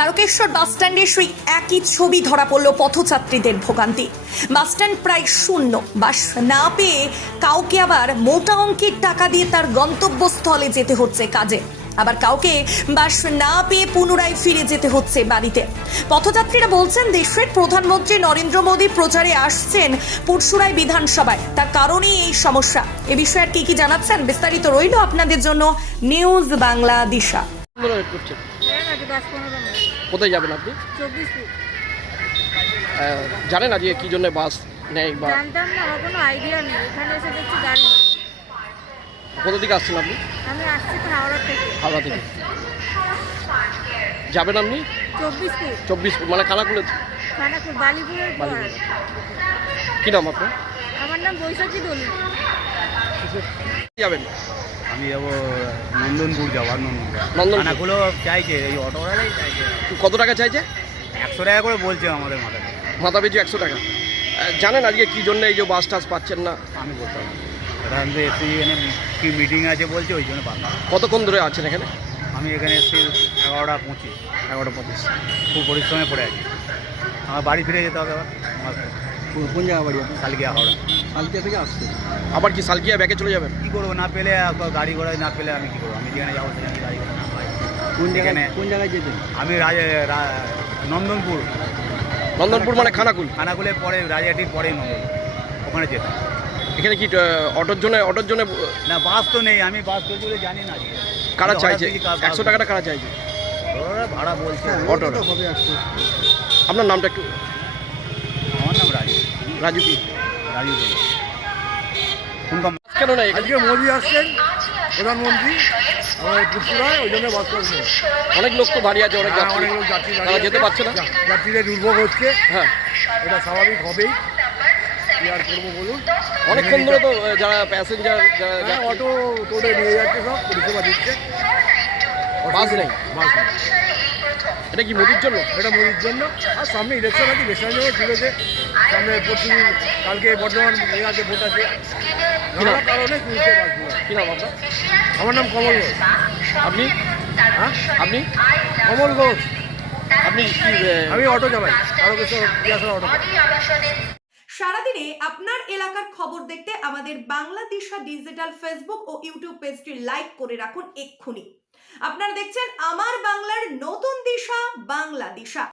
তারকেশ্বর বাসস্ট্যান্ডে সেই একই ছবি ধরা পড়ল পথযাত্রীদের ভোগান্তি। বাসস্ট্যান্ড প্রায় শূন্য, বাস না পেয়ে কাউকে আবার মোটা অঙ্কের টাকা দিয়ে তার গন্তব্যস্থলে যেতে হচ্ছে কাজে, আবার কাউকে বাস না পেয়ে পুনরায় ফিরে যেতে হচ্ছে বাড়িতে। পথযাত্রীরা বলছেন, দেশের প্রধানমন্ত্রী নরেন্দ্র মোদী প্রচারে আসছেন পুরসুরাই বিধানসভায়, তার কারণেই এই সমস্যা। এ বিষয়ে আর কি জানাচ্ছেন বিস্তারিত রইল আপনাদের জন্য নিউজ বাংলা দিশা। কোথায় যাবেন আপনি? জানেন আজকে কি জন্য বাস নেই? বা জানতাম না, আমার কোনো আইডিয়া নেই। এখানে এসে দেখছি গাড়ি। কোথা থেকে আসছেন আপনি? আমি আসছি তো হাওড়া থেকে। হাওড়া থেকে যাবেন আপনি? 24 ফুট মানে খানাকুলে। খানাকুল বালিপুরের পর। কি নাম আপনার? আমার নাম বৈশাখী দোলু। যাবেন? আমি যাবো নন্দনপুর যাবো। নন্দনপুর খানাকুলো চাইছে, এই অটোওয়ালাই চাইছে। কত টাকা চাইছে? 100 টাকা করে বলছে আমাদের মাথায়। মাথা পিছু 100 টাকা। জানেন আজকে কি জন্য এই যে বাস টাস পাচ্ছেন না? আমি বলতাম এখান থেকে এসে এখানে কি মিটিং আছে বলছে, ওই জন্য পারলাম। কতক্ষণ ধরে আছেন এখানে? আমি এখানে এসেছি 11:25। 11:25। খুব পরিশ্রমে পড়ে আছি। আমার বাড়ি ফিরে যেতে হবে আবার। আমার কোন জায়গা বাড়ি আপনার? সালকিয়া, হাওড়া। সালকিয়া থেকে আসছে আবার কি সালকিয়া ব্যাকে চলে যাবেন? কী করবো, না পেলে গাড়ি ঘোড়া না পেলে আমি কী করবো? আমি যেখানে যাবো সেখানে গাড়ি ঘোড়া না পাই। কোন জায়গায় যেতেন? আমি নন্দনপুর। নন্দনপুর মানে খানাকুল? খানাকুলের পরে রাজাটির পরেই নন্দনপুর, ওখানে যেতাম। এখানে কি অটোর জন্য? না, বাস তো নেই, আমি বাস চলছে বলে জানি না। কারা চাইছে 100 টাকাটা? কারা চাইছে? ওরা ভাড়া বলছে। অটো কবে আসছে? আপনার নামটা একটু? আমার নাম রাজু। রাজু কি? রাজু বলে। শুনতাম কেন না আজকে মোদি আসছেন, প্রধানমন্ত্রী আমাদের পুরসুরায়, ওই জন্য বাস করছে। অনেক লোক তো দাঁড়িয়ে আছে, অনেক যাত্রী, অনেক লোক যাত্রী তারা যেতে পারছে না। যাত্রীদের দুর্ভোগ হচ্ছে, হ্যাঁ, এটা স্বাভাবিক হবেই। কি আর করবো বলুন? অনেকক্ষণ ধরে তো যারা প্যাসেঞ্জার হ্যাঁ, অটো টোটে নিয়ে যাচ্ছে, সব পরিষেবা দিচ্ছে। বাস নেই। বাস নেই। এটা কি মোদির জন্য? এটা মোদির জন্য। আর সামনে ইলেকশন আছে, বেশি চলেছে সামনে। কালকে বর্ধমান এলাকায় ভোট আছে, নানা কারণে চলছে বাসগুলো। কি নাম আপনার? আমার নাম কমল ঘোষ। আপনি? হ্যাঁ, আপনি? কমল ঘোষ। আপনি কি? আমি অটো চালাই, তারকেশ্বর অটো চালাই। সারাদিনে আপনার এলাকার খবর দেখতে আমাদের বাংলা দিশা ডিজিটাল ফেসবুক ও ইউটিউব পেজটি লাইক করে রাখুন এক্ষুনি। আপনারা দেখছেন আমার বাংলার নতুন দিশা, বাংলা দিশা।